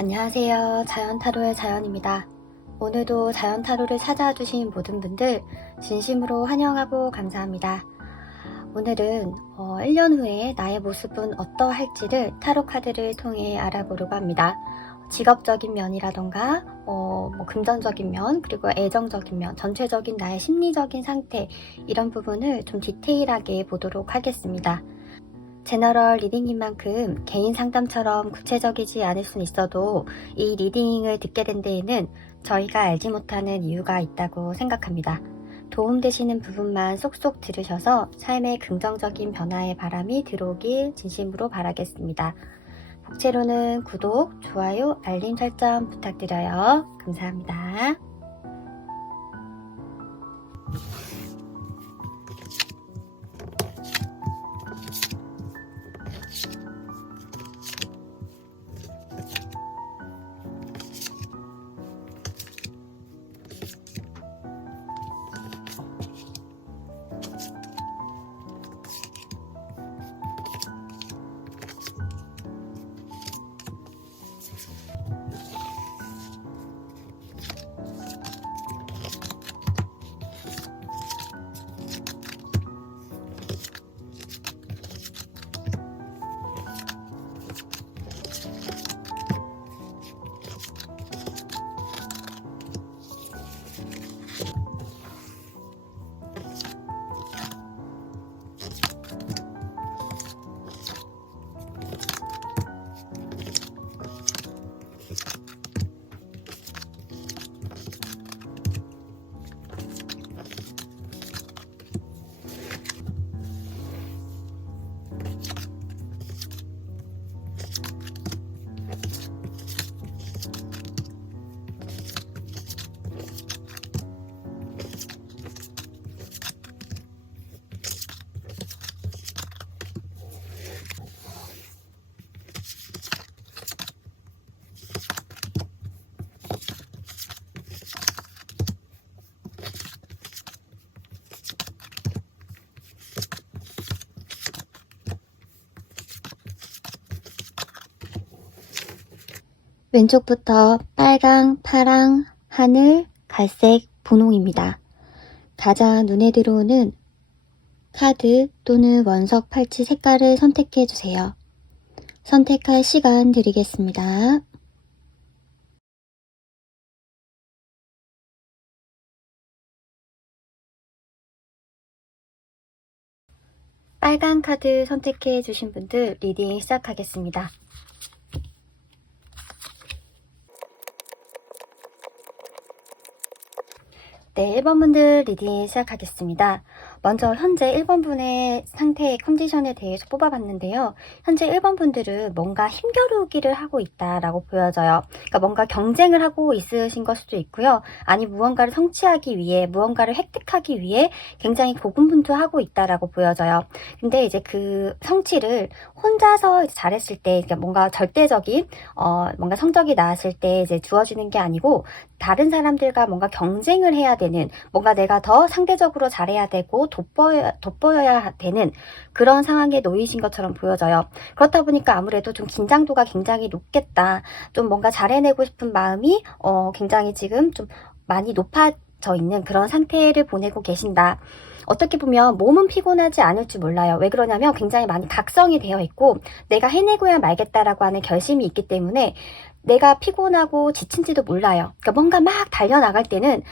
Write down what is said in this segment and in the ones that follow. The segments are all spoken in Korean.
안녕하세요. 자연타로의 자연입니다. 오늘도 자연타로를 찾아주신 모든 분들 진심으로 환영하고 감사합니다. 오늘은 1년 후에 나의 모습은 어떠할지를 타로 카드를 통해 알아보려고 합니다. 직업적인 면이라던가 금전적인 면, 그리고 애정적인 면, 전체적인 나의 심리적인 상태, 이런 부분을 좀 디테일하게 보도록 하겠습니다. 제너럴 리딩인 만큼 개인 상담처럼 구체적이지 않을 수는 있어도 이 리딩을 듣게 된 데에는 저희가 알지 못하는 이유가 있다고 생각합니다. 도움되시는 부분만 쏙쏙 들으셔서 삶의 긍정적인 변화의 바람이 들어오길 진심으로 바라겠습니다. 복채로는 구독, 좋아요, 알림 설정 부탁드려요. 감사합니다. 왼쪽부터 빨강, 파랑, 하늘, 갈색, 분홍입니다. 가장 눈에 들어오는 카드 또는 원석 팔찌 색깔을 선택해 주세요. 선택할 시간 드리겠습니다. 빨간 카드 선택해 주신 분들 리딩 시작하겠습니다. 네, 1번 분들 리딩 시작하겠습니다. 먼저 현재 1번 분의 상태의 컨디션에 대해서 뽑아봤는데요. 현재 1번 분들은 뭔가 힘겨루기를 하고 있다라고 보여져요. 그러니까 뭔가 경쟁을 하고 있으신 걸 수도 있고요. 아니 무언가를 성취하기 위해, 무언가를 획득하기 위해 굉장히 고군분투하고 있다라고 보여져요. 근데 이제 그 성취를 혼자서 잘했을 때, 그러니까 뭔가 절대적인 뭔가 성적이 나왔을 때 이제 주어지는 게 아니고 다른 사람들과 뭔가 경쟁을 해야 되는, 뭔가 내가 더 상대적으로 잘해야 되고 돋보여야 되는 그런 상황에 놓이신 것처럼 보여져요. 그렇다 보니까 아무래도 좀 긴장도가 굉장히 높겠다. 좀 뭔가 잘해내고 싶은 마음이 굉장히 지금 좀 많이 높아져 있는 그런 상태를 보내고 계신다. 어떻게 보면 몸은 피곤하지 않을지 몰라요. 왜 그러냐면 굉장히 많이 각성이 되어 있고 내가 해내고야 말겠다라고 하는 결심이 있기 때문에 내가 피곤하고 지친지도 몰라요. 그러니까 뭔가 막 달려나갈 때는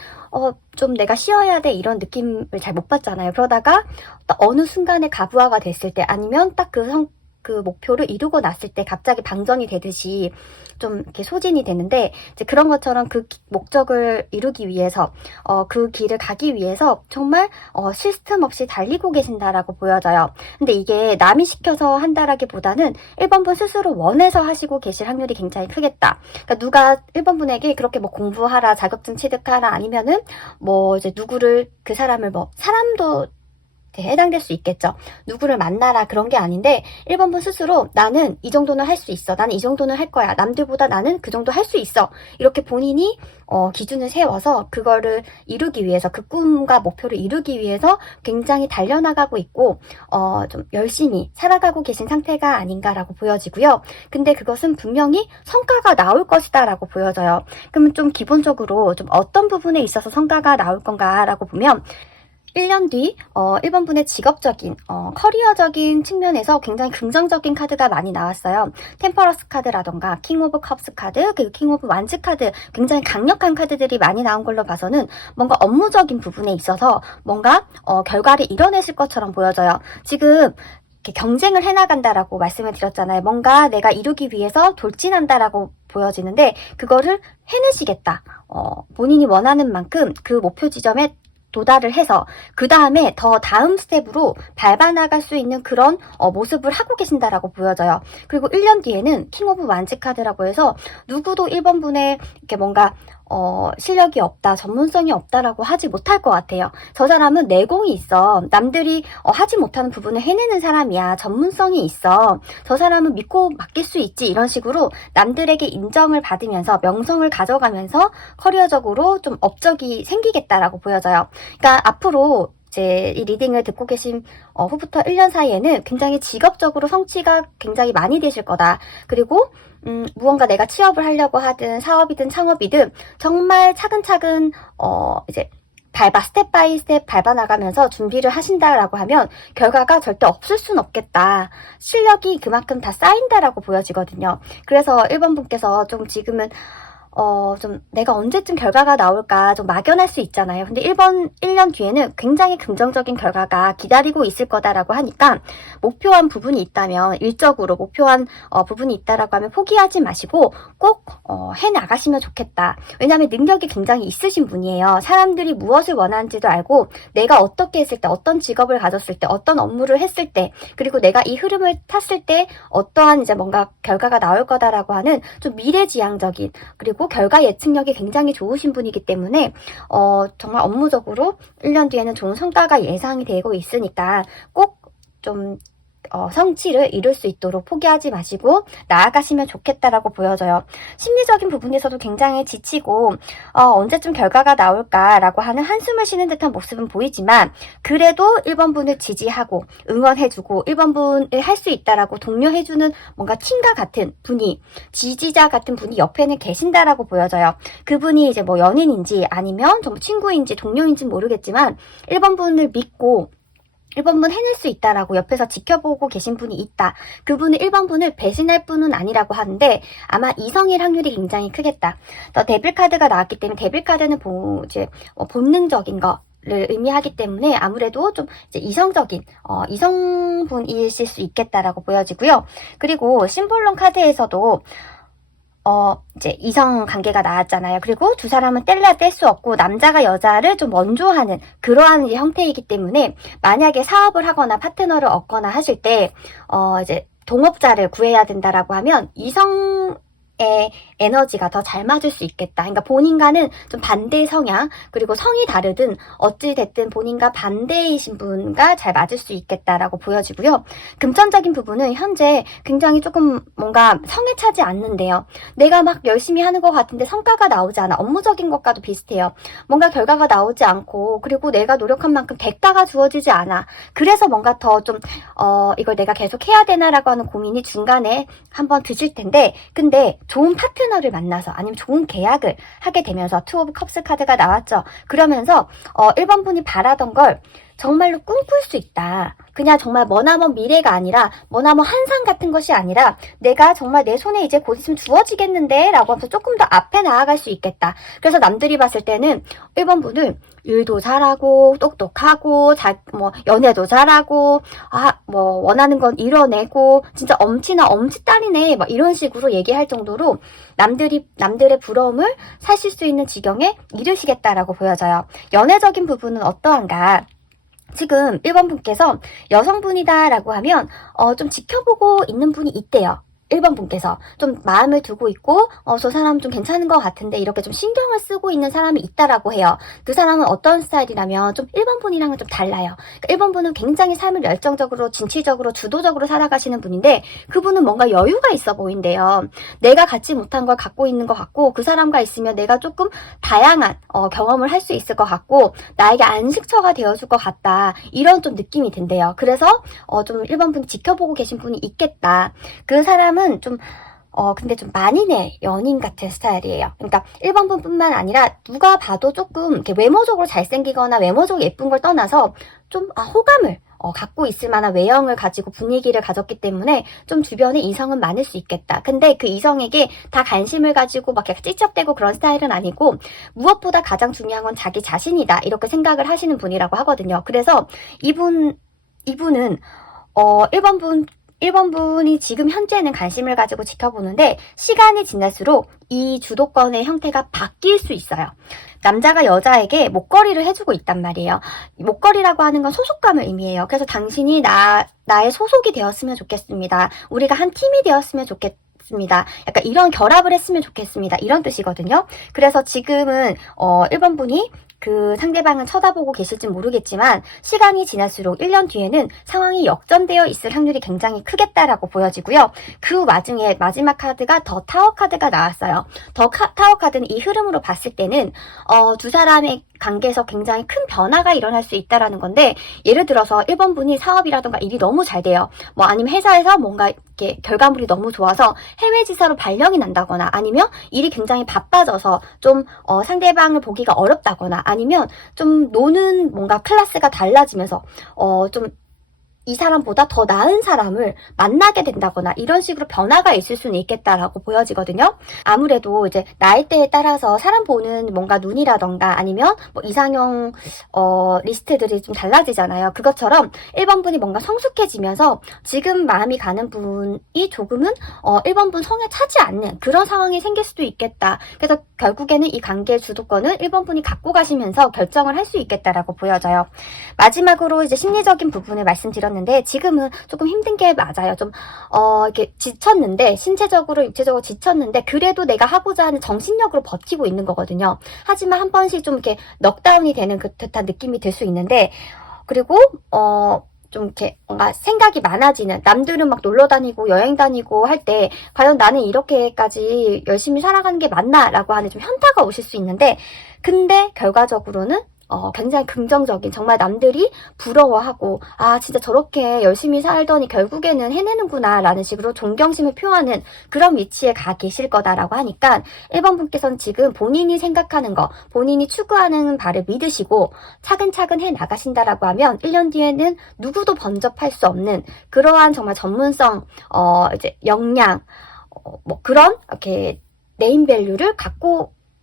좀 내가 쉬어야 돼 이런 느낌을 잘 못 받잖아요. 그러다가 딱 어느 순간에 가부화가 됐을 때 아니면 딱 그 목표를 이루고 났을 때 갑자기 방전이 되듯이 좀 이렇게 소진이 되는데 이제 그런 것처럼 그 목적을 이루기 위해서 그 길을 가기 위해서 정말 쉴 틈 없이 달리고 계신다라고 보여져요. 근데 이게 남이 시켜서 한다라기보다는 1번 분 스스로 원해서 하시고 계실 확률이 굉장히 크겠다. 그러니까 누가 1번 분에게 그렇게 뭐 공부하라, 자격증 취득하라 아니면은 뭐 이제 누구를 그 사람을 뭐 사람도 해당될 수 있겠죠. 누구를 만나라 그런 게 아닌데 1번 분 스스로 나는 이 정도는 할 수 있어. 나는 이 정도는 할 거야. 남들보다 나는 그 정도 할 수 있어. 이렇게 본인이 기준을 세워서 그거를 이루기 위해서 그 꿈과 목표를 이루기 위해서 굉장히 달려나가고 있고 좀 열심히 살아가고 계신 상태가 아닌가라고 보여지고요. 근데 그것은 분명히 성과가 나올 것이다 라고 보여져요. 그러면 좀 기본적으로 좀 어떤 부분에 있어서 성과가 나올 건가라고 보면 1년 뒤 1번 분의 직업적인 커리어적인 측면에서 굉장히 긍정적인 카드가 많이 나왔어요. 템퍼러스 카드라던가 킹 오브 컵스 카드, 그리고 킹 오브 완즈 카드, 굉장히 강력한 카드들이 많이 나온 걸로 봐서는 뭔가 업무적인 부분에 있어서 뭔가 결과를 이뤄내실 것처럼 보여져요. 지금 이렇게 경쟁을 해나간다라고 말씀을 드렸잖아요. 뭔가 내가 이루기 위해서 돌진한다라고 보여지는데 그거를 해내시겠다. 본인이 원하는 만큼 그 목표 지점에 도달을 해서 그 다음에 더 다음 스텝으로 밟아나갈 수 있는 그런 모습을 하고 계신다라고 보여져요. 그리고 1년 뒤에는 킹 오브 완즈 카드라고 해서 누구도 1번 분의 이렇게 뭔가 실력이 없다, 전문성이 없다라고 하지 못할 것 같아요. 저 사람은 내공이 있어. 남들이 하지 못하는 부분을 해내는 사람이야. 전문성이 있어. 저 사람은 믿고 맡길 수 있지. 이런 식으로 남들에게 인정을 받으면서 명성을 가져가면서 커리어적으로 좀 업적이 생기겠다라고 보여져요. 그러니까 앞으로 이제 이 리딩을 듣고 계신 후부터 1년 사이에는 굉장히 직업적으로 성취가 굉장히 많이 되실 거다. 그리고 무언가 내가 취업을 하려고 하든 사업이든 창업이든 정말 차근차근 이제 스텝 바이 스텝 밟아나가면서 준비를 하신다라고 하면 결과가 절대 없을 순 없겠다. 실력이 그만큼 다 쌓인다라고 보여지거든요. 그래서 1번 분께서 좀 지금은 좀 내가 언제쯤 결과가 나올까 좀 막연할 수 있잖아요. 근데 1년 뒤에는 굉장히 긍정적인 결과가 기다리고 있을 거다라고 하니까 목표한 부분이 있다면 일적으로 목표한 부분이 있다라고 하면 포기하지 마시고 꼭 해나가시면 좋겠다. 왜냐하면 능력이 굉장히 있으신 분이에요. 사람들이 무엇을 원하는지도 알고 내가 어떻게 했을 때 어떤 직업을 가졌을 때 어떤 업무를 했을 때 그리고 내가 이 흐름을 탔을 때 어떠한 이제 뭔가 결과가 나올 거다라고 하는 좀 미래지향적인 그리고 결과 예측력이 굉장히 좋으신 분이기 때문에 정말 업무적으로 1년 뒤에는 좋은 성과가 예상이 되고 있으니까 꼭 좀 성취를 이룰 수 있도록 포기하지 마시고 나아가시면 좋겠다라고 보여져요. 심리적인 부분에서도 굉장히 지치고 언제쯤 결과가 나올까라고 하는 한숨을 쉬는 듯한 모습은 보이지만 그래도 1번 분을 지지하고 응원해주고 1번 분을 할 수 있다라고 독려해주는 뭔가 팀과 같은 분이 지지자 같은 분이 옆에는 계신다라고 보여져요. 그분이 이제 뭐 연인인지 아니면 좀 친구인지 동료인지 모르겠지만 1번 분을 믿고 1번 분 해낼 수 있다라고 옆에서 지켜보고 계신 분이 있다. 그분은 1번 분을 배신할 분은 아니라고 하는데 아마 이성일 확률이 굉장히 크겠다. 데빌 카드가 나왔기 때문에 데빌 카드는 이제 본능적인 거를 의미하기 때문에 아무래도 좀 이제 이성적인 이성분이실 수 있겠다라고 보여지고요. 그리고 심볼론 카드에서도 이제 이성 관계가 나왔잖아요. 그리고 두 사람은 뗄래야 뗄 수 없고 남자가 여자를 좀 원조하는 그러한 형태이기 때문에 만약에 사업을 하거나 파트너를 얻거나 하실 때 이제 동업자를 구해야 된다라고 하면 이성의 에너지가 더 잘 맞을 수 있겠다. 그러니까 본인과는 좀 반대 성향 그리고 성이 다르든 어찌 됐든 본인과 반대이신 분과 잘 맞을 수 있겠다라고 보여지고요. 금전적인 부분은 현재 굉장히 조금 뭔가 성에 차지 않는데요. 내가 막 열심히 하는 것 같은데 성과가 나오지 않아. 업무적인 것과도 비슷해요. 뭔가 결과가 나오지 않고 그리고 내가 노력한 만큼 대가가 주어지지 않아. 그래서 뭔가 더 좀 이걸 내가 계속 해야 되나라고 하는 고민이 중간에 한번 드실 텐데 근데 좋은 파트너를 만나서 아니면 좋은 계약을 하게 되면서 투 오브 컵스 카드가 나왔죠. 그러면서 1번 분이 바라던 걸 정말로 꿈꿀 수 있다. 그냥 정말 머나먼 미래가 아니라 머나먼 한상 같은 것이 아니라 내가 정말 내 손에 이제 곧 있으면 주어지겠는데 라고 하면서 조금 더 앞에 나아갈 수 있겠다. 그래서 남들이 봤을 때는 1번 분은 일도 잘하고 똑똑하고 연애도 잘하고 원하는 건 이뤄내고 진짜 엄치나 엄치딸이네 막 이런 식으로 얘기할 정도로 남들의 부러움을 사실 수 있는 지경에 이르시겠다라고 보여져요. 연애적인 부분은 어떠한가? 지금 1번 분께서 여성분이다 라고 하면 좀 지켜보고 있는 분이 있대요. 1번 분께서 좀 마음을 두고 있고 저 사람 좀 괜찮은 것 같은데 이렇게 좀 신경을 쓰고 있는 사람이 있다라고 해요. 그 사람은 어떤 스타일이라면 좀 1번 분이랑은 좀 달라요. 그러니까 1번 분은 굉장히 삶을 열정적으로 진취적으로 주도적으로 살아가시는 분인데 그분은 뭔가 여유가 있어 보인대요. 내가 갖지 못한 걸 갖고 있는 것 같고 그 사람과 있으면 내가 조금 다양한 경험을 할 수 있을 것 같고 나에게 안식처가 되어줄 것 같다. 이런 좀 느낌이 든대요. 그래서 좀 1번 분 지켜보고 계신 분이 있겠다. 그 사람은 좀 근데 좀 만인의 연인 같은 스타일이에요. 그러니까 1번 분뿐만 아니라 누가 봐도 조금 이렇게 외모적으로 잘생기거나 외모적으로 예쁜 걸 떠나서 좀 호감을 갖고 있을 만한 외형을 가지고 분위기를 가졌기 때문에 좀 주변에 이성은 많을 수 있겠다. 근데 그 이성에게 다 관심을 가지고 막 이렇게 찝쩍대고 그런 스타일은 아니고 무엇보다 가장 중요한 건 자기 자신이다. 이렇게 생각을 하시는 분이라고 하거든요. 그래서 이분은 1번 분이 지금 현재는 관심을 가지고 지켜보는데 시간이 지날수록 이 주도권의 형태가 바뀔 수 있어요. 남자가 여자에게 목걸이를 해주고 있단 말이에요. 목걸이라고 하는 건 소속감을 의미해요. 그래서 당신이 나의 소속이 되었으면 좋겠습니다. 우리가 한 팀이 되었으면 좋겠습니다. 약간 이런 결합을 했으면 좋겠습니다. 이런 뜻이거든요. 그래서 지금은 1번 분이 그 상대방을 쳐다보고 계실지 모르겠지만 시간이 지날수록 1년 뒤에는 상황이 역전되어 있을 확률이 굉장히 크겠다라고 보여지고요. 그 와중에 마지막 카드가 더 타워 카드가 나왔어요. 타워 카드는 이 흐름으로 봤을 때는 두 사람의 관계에서 굉장히 큰 변화가 일어날 수 있다라는 건데 예를 들어서 1번 분이 사업이라던가 일이 너무 잘 돼요. 뭐 아니면 회사에서 뭔가 이렇게 결과물이 너무 좋아서 해외 지사로 발령이 난다거나 아니면 일이 굉장히 바빠져서 좀 상대방을 보기가 어렵다거나 아니면 좀 노는 뭔가 클래스가 달라지면서 좀 이 사람보다 더 나은 사람을 만나게 된다거나 이런 식으로 변화가 있을 수는 있겠다라고 보여지거든요. 아무래도 이제 나이대에 따라서 사람 보는 뭔가 눈이라던가 아니면 뭐 이상형 리스트들이 좀 달라지잖아요. 그것처럼 1번 분이 뭔가 성숙해지면서 지금 마음이 가는 분이 조금은 1번 분 성에 차지 않는 그런 상황이 생길 수도 있겠다. 그래서 결국에는 이 관계의 주도권을 1번 분이 갖고 가시면서 결정을 할 수 있겠다라고 보여져요. 마지막으로 이제 심리적인 부분을 말씀드렸는데 지금은 조금 힘든 게 맞아요. 좀 이렇게 지쳤는데 신체적으로 육체적으로 지쳤는데 그래도 내가 하고자 하는 정신력으로 버티고 있는 거거든요. 하지만 한 번씩 좀 이렇게 넉다운이 되는 그 듯한 느낌이 들 수 있는데 그리고 좀 이렇게 뭔가 생각이 많아지는 남들은 막 놀러 다니고 여행 다니고 할 때 과연 나는 이렇게까지 열심히 살아가는 게 맞나 라고 하는 좀 현타가 오실 수 있는데 근데 결과적으로는 굉장히 긍정적인 정말 남들이 부러워하고 아 진짜 저렇게 열심히 살더니 결국에는 해내는구나 라는 식으로 존경심을 표하는 그런 위치에 가 계실 거다라고 하니까 1번 분께서는 지금 본인이 생각하는 거 본인이 추구하는 바를 믿으시고 차근차근 해 나가신다라고 하면 1년 뒤에는 누구도 번접할 수 없는 그러한 정말 전문성 이제 역량 뭐 그런 이렇게 네임밸류를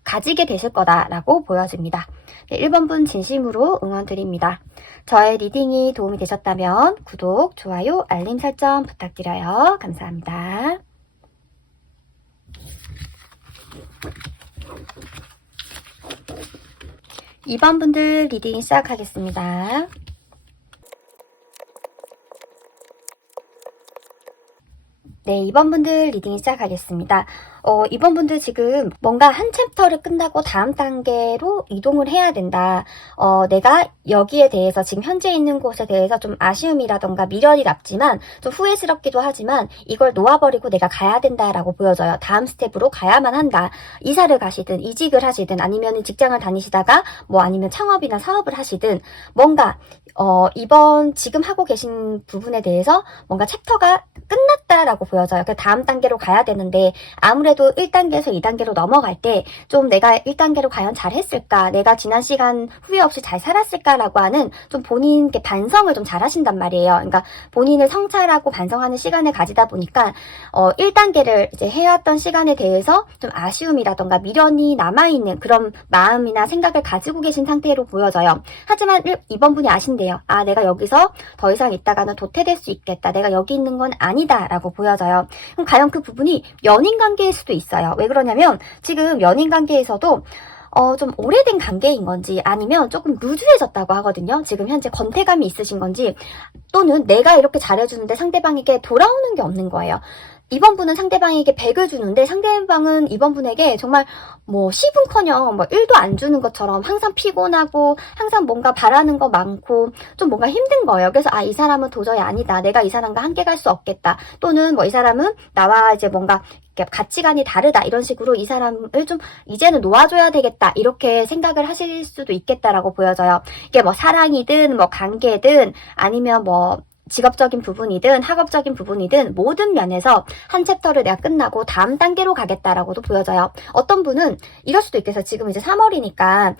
가지게 되실 거다라고 보여집니다. 네, 1번 분 진심으로 응원드립니다. 저의 리딩이 도움이 되셨다면 구독, 좋아요, 알림 설정 부탁드려요. 감사합니다. 2번 분들 리딩 시작하겠습니다. 네, 2번 분들 리딩 시작하겠습니다. 이번 분들 지금 뭔가 한 챕터를 끝나고 다음 단계로 이동을 해야 된다. 내가 여기에 대해서 지금 현재 있는 곳에 대해서 좀 아쉬움이라던가 미련이 남지만 좀 후회스럽기도 하지만 이걸 놓아버리고 내가 가야 된다라고 보여져요. 다음 스텝으로 가야만 한다. 이사를 가시든 이직을 하시든 아니면 직장을 다니시다가 뭐 아니면 창업이나 사업을 하시든 뭔가 이번 지금 하고 계신 부분에 대해서 뭔가 챕터가 끝났다라고 보여져요. 그 다음 단계로 가야 되는데 아무래도 1단계에서 2단계로 넘어갈 때 좀 내가 1단계로 과연 잘했을까? 내가 지난 시간 후회 없이 잘 살았을까라고 하는 좀 본인께 반성을 좀 잘 하신단 말이에요. 그러니까 본인을 성찰하고 반성하는 시간을 가지다 보니까 1단계를 이제 해왔던 시간에 대해서 좀 아쉬움이라던가 미련이 남아있는 그런 마음이나 생각을 가지고 계신 상태로 보여져요. 하지만 2번 분이 아신대요. 아, 내가 여기서 더 이상 있다가는 도태될 수 있겠다. 내가 여기 있는 건 아니다 라고 보여져요. 그럼 과연 그 부분이 연인 관계일 수도 있어요. 왜 그러냐면 지금 연인 관계에서도 좀 오래된 관계인 건지 아니면 조금 루즈해졌다고 하거든요. 지금 현재 권태감이 있으신 건지 또는 내가 이렇게 잘해주는데 상대방에게 돌아오는 게 없는 거예요. 2번 분은 상대방에게 100을 주는데 상대방은 2번 분에게 정말 뭐 10은커녕 뭐 1도 안 주는 것처럼 항상 피곤하고 항상 뭔가 바라는 거 많고 좀 뭔가 힘든 거예요. 그래서 이 사람은 도저히 아니다. 내가 이 사람과 함께 갈 수 없겠다. 또는 뭐 이 사람은 나와 이제 뭔가 가치관이 다르다. 이런 식으로 이 사람을 좀 이제는 놓아줘야 되겠다. 이렇게 생각을 하실 수도 있겠다라고 보여져요. 이게 뭐 사랑이든 뭐 관계든 아니면 뭐 직업적인 부분이든 학업적인 부분이든 모든 면에서 한 챕터를 내가 끝나고 다음 단계로 가겠다라고도 보여져요. 어떤 분은 이럴 수도 있겠어요. 지금 이제 3월이니까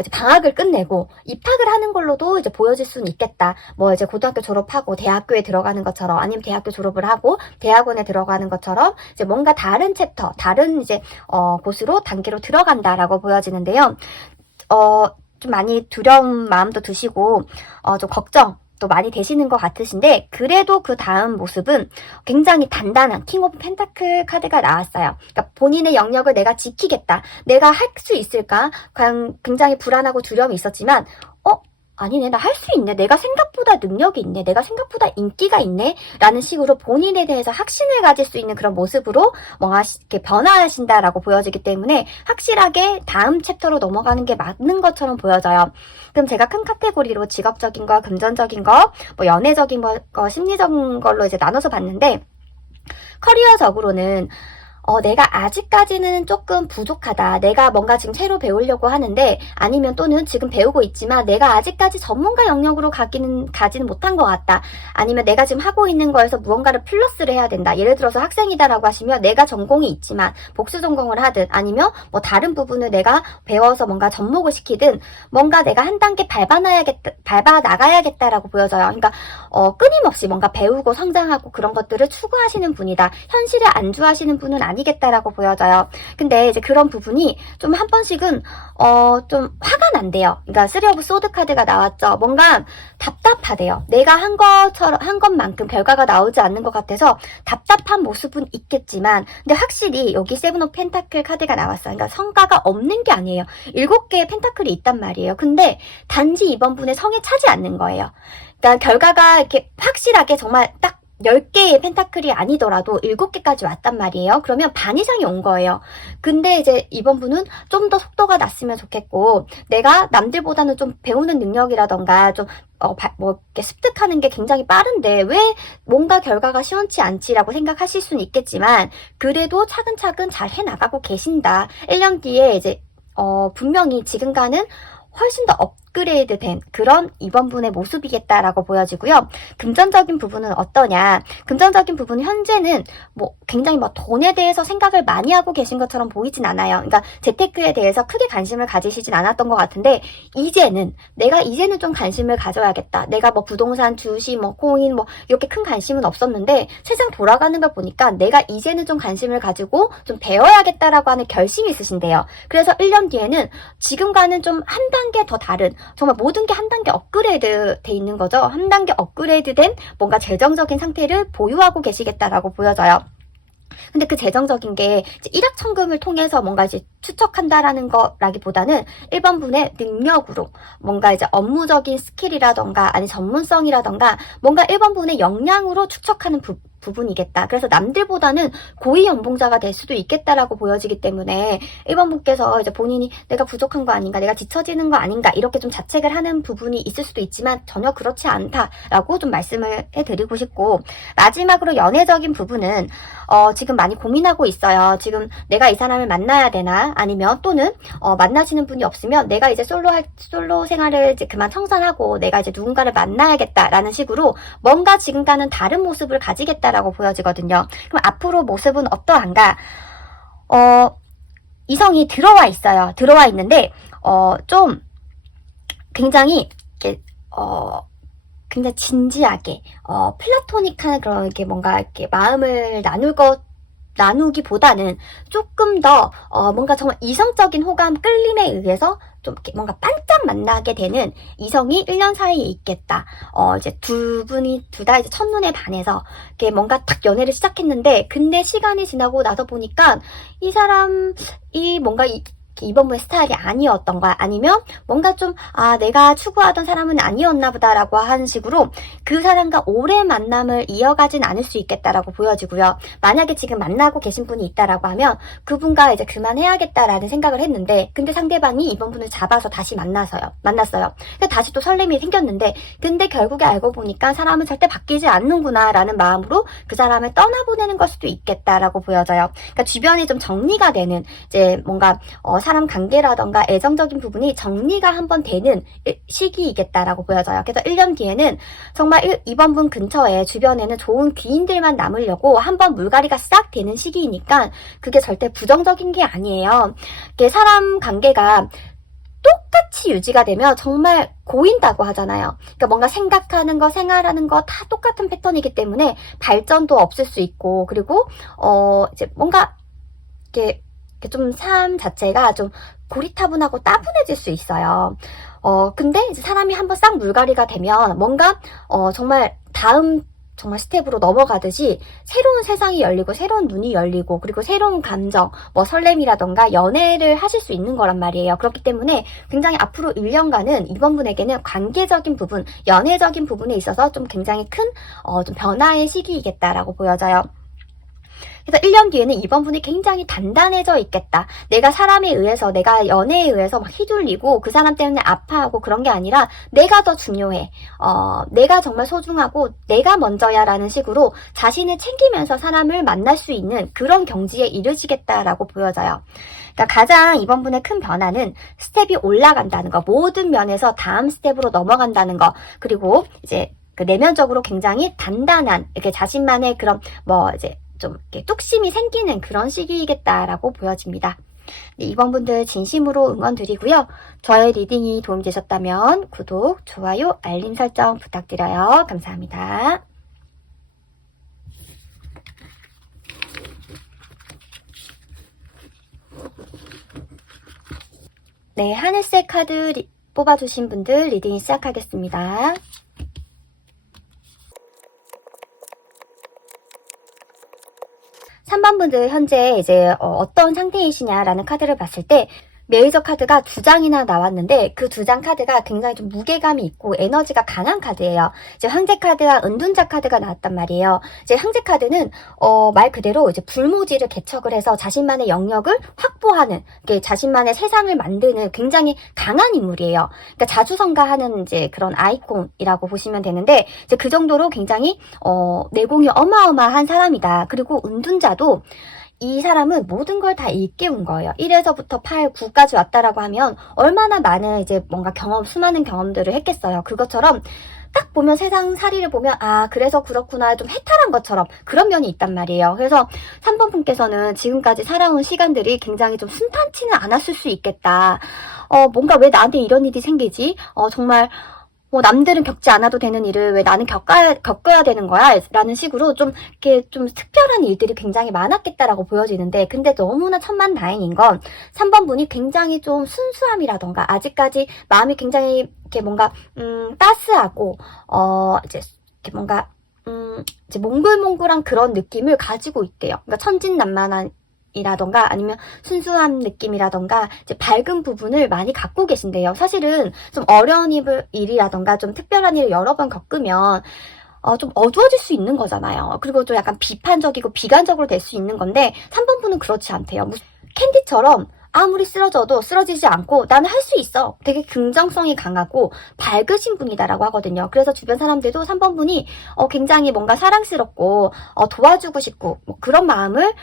이제 방학을 끝내고 입학을 하는 걸로도 이제 보여질 수는 있겠다. 뭐 이제 고등학교 졸업하고 대학교에 들어가는 것처럼 아니면 대학교 졸업을 하고 대학원에 들어가는 것처럼 이제 뭔가 다른 챕터, 다른 이제 곳으로 단계로 들어간다라고 보여지는데요. 좀 많이 두려운 마음도 드시고 좀 걱정 또 많이 되시는 것 같으신데 그래도 그 다음 모습은 굉장히 단단한 킹 오브 펜타클 카드가 나왔어요. 그러니까 본인의 영역을 내가 지키겠다. 내가 할 수 있을까? 굉장히 불안하고 두려움이 있었지만 아니네, 나 할 수 있네. 내가 생각보다 능력이 있네. 내가 생각보다 인기가 있네. 라는 식으로 본인에 대해서 확신을 가질 수 있는 그런 모습으로 뭔가 이렇게 변화하신다라고 보여지기 때문에 확실하게 다음 챕터로 넘어가는 게 맞는 것처럼 보여져요. 그럼 제가 큰 카테고리로 직업적인 거, 금전적인 거, 뭐 연애적인 거, 심리적인 걸로 이제 나눠서 봤는데 커리어적으로는 내가 아직까지는 조금 부족하다. 내가 뭔가 지금 새로 배우려고 하는데 아니면 또는 지금 배우고 있지만 내가 아직까지 전문가 영역으로 가지는 못한 것 같다. 아니면 내가 지금 하고 있는 거에서 무언가를 플러스를 해야 된다. 예를 들어서 학생이다라고 하시면 내가 전공이 있지만 복수 전공을 하든 아니면 뭐 다른 부분을 내가 배워서 뭔가 접목을 시키든 뭔가 내가 한 단계 밟아 나가야겠다라고 보여져요. 그러니까 끊임없이 뭔가 배우고 성장하고 그런 것들을 추구하시는 분이다. 현실에 안주하시는 분은 아니겠다라고 보여져요. 근데 이제 그런 부분이 좀 한 번씩은 좀 화가 난대요. 그러니까 3 오브 소드 카드가 나왔죠. 뭔가 답답하대요. 내가 한 것만큼 결과가 나오지 않는 것 같아서 답답한 모습은 있겠지만 근데 확실히 여기 7 오브 펜타클 카드가 나왔어요. 그러니까 성과가 없는 게 아니에요. 7개의 펜타클이 있단 말이에요. 근데 단지 이번 분의 성에 차지 않는 거예요. 그러니까 결과가 이렇게 확실하게 정말 딱 10개의 펜타클이 아니더라도 7개까지 왔단 말이에요. 그러면 반 이상이 온 거예요. 근데 이제 이번 분은 좀 더 속도가 났으면 좋겠고 내가 남들보다는 좀 배우는 능력이라던가 좀 이렇게 습득하는 게 굉장히 빠른데 왜 뭔가 결과가 시원치 않지라고 생각하실 수는 있겠지만 그래도 차근차근 잘 해나가고 계신다. 1년 뒤에 이제 분명히 지금과는 훨씬 더 업그레이드된 그런 이번 분의 모습이겠다라고 보여지고요. 금전적인 부분은 어떠냐? 금전적인 부분은 현재는 뭐 굉장히 뭐 돈에 대해서 생각을 많이 하고 계신 것처럼 보이진 않아요. 그러니까 재테크에 대해서 크게 관심을 가지시진 않았던 것 같은데 내가 이제는 좀 관심을 가져야겠다. 내가 뭐 부동산, 주식, 뭐 코인 뭐 이렇게 큰 관심은 없었는데 세상 돌아가는 걸 보니까 내가 이제는 좀 관심을 가지고 좀 배워야겠다라고 하는 결심이 있으신데요. 그래서 1년 뒤에는 지금과는 좀 한 단계 더 다른 정말 모든 게 한 단계 업그레이드 돼 있는 거죠. 한 단계 업그레이드된 뭔가 재정적인 상태를 보유하고 계시겠다라고 보여져요. 근데 그 재정적인 게 이제 일확천금을 통해서 뭔가 이제 추적한다라는 거라기보다는 1번 분의 능력으로 뭔가 이제 업무적인 스킬이라던가 아니 전문성이라던가 뭔가 1번 분의 역량으로 추적하는 부분이겠다. 그래서 남들보다는 고위 연봉자가 될 수도 있겠다라고 보여지기 때문에 1번 분께서 이제 본인이 내가 부족한 거 아닌가, 내가 뒤처지는 거 아닌가 이렇게 좀 자책을 하는 부분이 있을 수도 있지만 전혀 그렇지 않다라고 좀 말씀을 해드리고 싶고 마지막으로 연애적인 부분은 지금 많이 고민하고 있어요. 지금 내가 이 사람을 만나야 되나 아니면 또는 만나시는 분이 없으면 내가 이제 솔로 생활을 이제 그만 청산하고 내가 이제 누군가를 만나야겠다라는 식으로 뭔가 지금과는 다른 모습을 가지겠다라고 보여지거든요. 그럼 앞으로 모습은 어떠한가? 이성이 들어와 있어요. 들어와 있는데 좀 굉장히 이렇게 굉장히 진지하게 플라토닉한 그런 이렇게 뭔가 이렇게 마음을 나누기보다는 조금 더 뭔가 정말 이성적인 호감 끌림에 의해서 좀 이렇게 뭔가 반짝 만나게 되는 이성이 1년 사이에 있겠다. 이제 둘 다 이제 첫눈에 반해서 이렇게 뭔가 딱 연애를 시작했는데 근데 시간이 지나고 나서 보니까 이 사람이 뭔가 이번 분의 스타일이 아니었던 거야. 아니면 뭔가 좀 내가 추구하던 사람은 아니었나 보다라고 하는 식으로 그 사람과 오래 만남을 이어가진 않을 수 있겠다라고 보여지고요. 만약에 지금 만나고 계신 분이 있다라고 하면 그분과 이제 그만해야겠다라는 생각을 했는데 근데 상대방이 이번 분을 잡아서 다시 만났어요. 그래서 다시 또 설렘이 생겼는데 근데 결국에 알고 보니까 사람은 절대 바뀌지 않는구나 라는 마음으로 그 사람을 떠나보내는 걸 수도 있겠다라고 보여져요. 그러니까 주변이 좀 정리가 되는 이제 뭔가 사람 관계라던가 애정적인 부분이 정리가 한번 되는 시기이겠다라고 보여져요. 그래서 1년 뒤에는 정말 이번 분 근처에 주변에는 좋은 귀인들만 남으려고 한번 물갈이가 싹 되는 시기이니까 그게 절대 부정적인 게 아니에요. 이게 사람 관계가 똑같이 유지가 되면 정말 고인다고 하잖아요. 그러니까 뭔가 생각하는 거, 생활하는 거 다 똑같은 패턴이기 때문에 발전도 없을 수 있고 그리고 이제 뭔가 이렇게 좀 삶 자체가 좀 고리타분하고 따분해질 수 있어요. 근데 이제 사람이 한번 싹 물갈이가 되면 뭔가 정말 다음 정말 스텝으로 넘어가듯이 새로운 세상이 열리고 새로운 눈이 열리고 그리고 새로운 감정, 뭐 설렘이라던가 연애를 하실 수 있는 거란 말이에요. 그렇기 때문에 굉장히 앞으로 1년간은 이번 분에게는 관계적인 부분, 연애적인 부분에 있어서 좀 굉장히 큰 좀 변화의 시기이겠다라고 보여져요. 그래서 1년 뒤에는 이번 분이 굉장히 단단해져 있겠다. 내가 사람에 의해서, 내가 연애에 의해서 막 휘둘리고 그 사람 때문에 아파하고 그런 게 아니라 내가 더 중요해. 내가 정말 소중하고 내가 먼저야 라는 식으로 자신을 챙기면서 사람을 만날 수 있는 그런 경지에 이르시겠다라고 보여져요. 그러니까 가장 이번 분의 큰 변화는 스텝이 올라간다는 거, 모든 면에서 다음 스텝으로 넘어간다는 거, 그리고 이제 그 내면적으로 굉장히 단단한 이렇게 자신만의 그런 이제 좀 이렇게 뚝심이 생기는 그런 시기이겠다라고 보여집니다. 네, 이번 분들 진심으로 응원 드리고요. 저의 리딩이 도움되셨다면 구독, 좋아요, 알림 설정 부탁드려요. 감사합니다. 네, 하늘색 카드 뽑아주신 분들 리딩 시작하겠습니다. 3번 분들 현재 이제 어떤 상태이시냐라는 카드를 봤을 때 메이저 카드가 2장이나 나왔는데 그 2장 카드가 굉장히 좀 무게감이 있고 에너지가 강한 카드예요. 이제 황제 카드와 은둔자 카드가 나왔단 말이에요. 이제 황제 카드는 말 그대로 이제 불모지를 개척을 해서 자신만의 영역을 확보하는, 자신만의 세상을 만드는 굉장히 강한 인물이에요. 그러니까 자주성가하는 이제 그런 아이콘이라고 보시면 되는데 이제 그 정도로 굉장히 내공이 어마어마한 사람이다. 그리고 은둔자도 이 사람은 모든 걸 다 일깨운 거예요. 1에서부터 8, 9까지 왔다라고 하면 얼마나 많은 이제 뭔가 수많은 경험들을 했겠어요. 그것처럼 딱 보면 세상 살이를 보면 그래서 그렇구나 좀 해탈한 것처럼 그런 면이 있단 말이에요. 그래서 3번 분께서는 지금까지 살아온 시간들이 굉장히 좀 순탄치는 않았을 수 있겠다. 뭔가 왜 나한테 이런 일이 생기지? 정말 남들은 겪지 않아도 되는 일을 왜 나는 겪어야 되는 거야? 라는 식으로 좀 이렇게 좀 특별한 일들이 굉장히 많았겠다라고 보여지는데 근데 너무나 천만다행인 건 3번 분이 굉장히 좀 순수함이라던가 아직까지 마음이 굉장히 이렇게 뭔가 따스하고 이제 이렇게 뭔가 이제 몽글몽글한 그런 느낌을 가지고 있대요. 그러니까 천진난만한 이라던가 아니면 순수한 느낌이라던가 이제 밝은 부분을 많이 갖고 계신데요. 사실은 좀 어려운 일이라던가 좀 특별한 일을 여러 번 겪으면 좀 어두워질 수 있는 거잖아요. 그리고 좀 약간 비판적이고 비관적으로 될 수 있는 건데 3번 분은 그렇지 않대요. 캔디처럼 아무리 쓰러져도 쓰러지지 않고 나는 할 수 있어. 되게 긍정성이 강하고 밝으신 분이다라고 하거든요. 그래서 주변 사람들도 3번 분이 굉장히 뭔가 사랑스럽고 도와주고 싶고 그런 마음을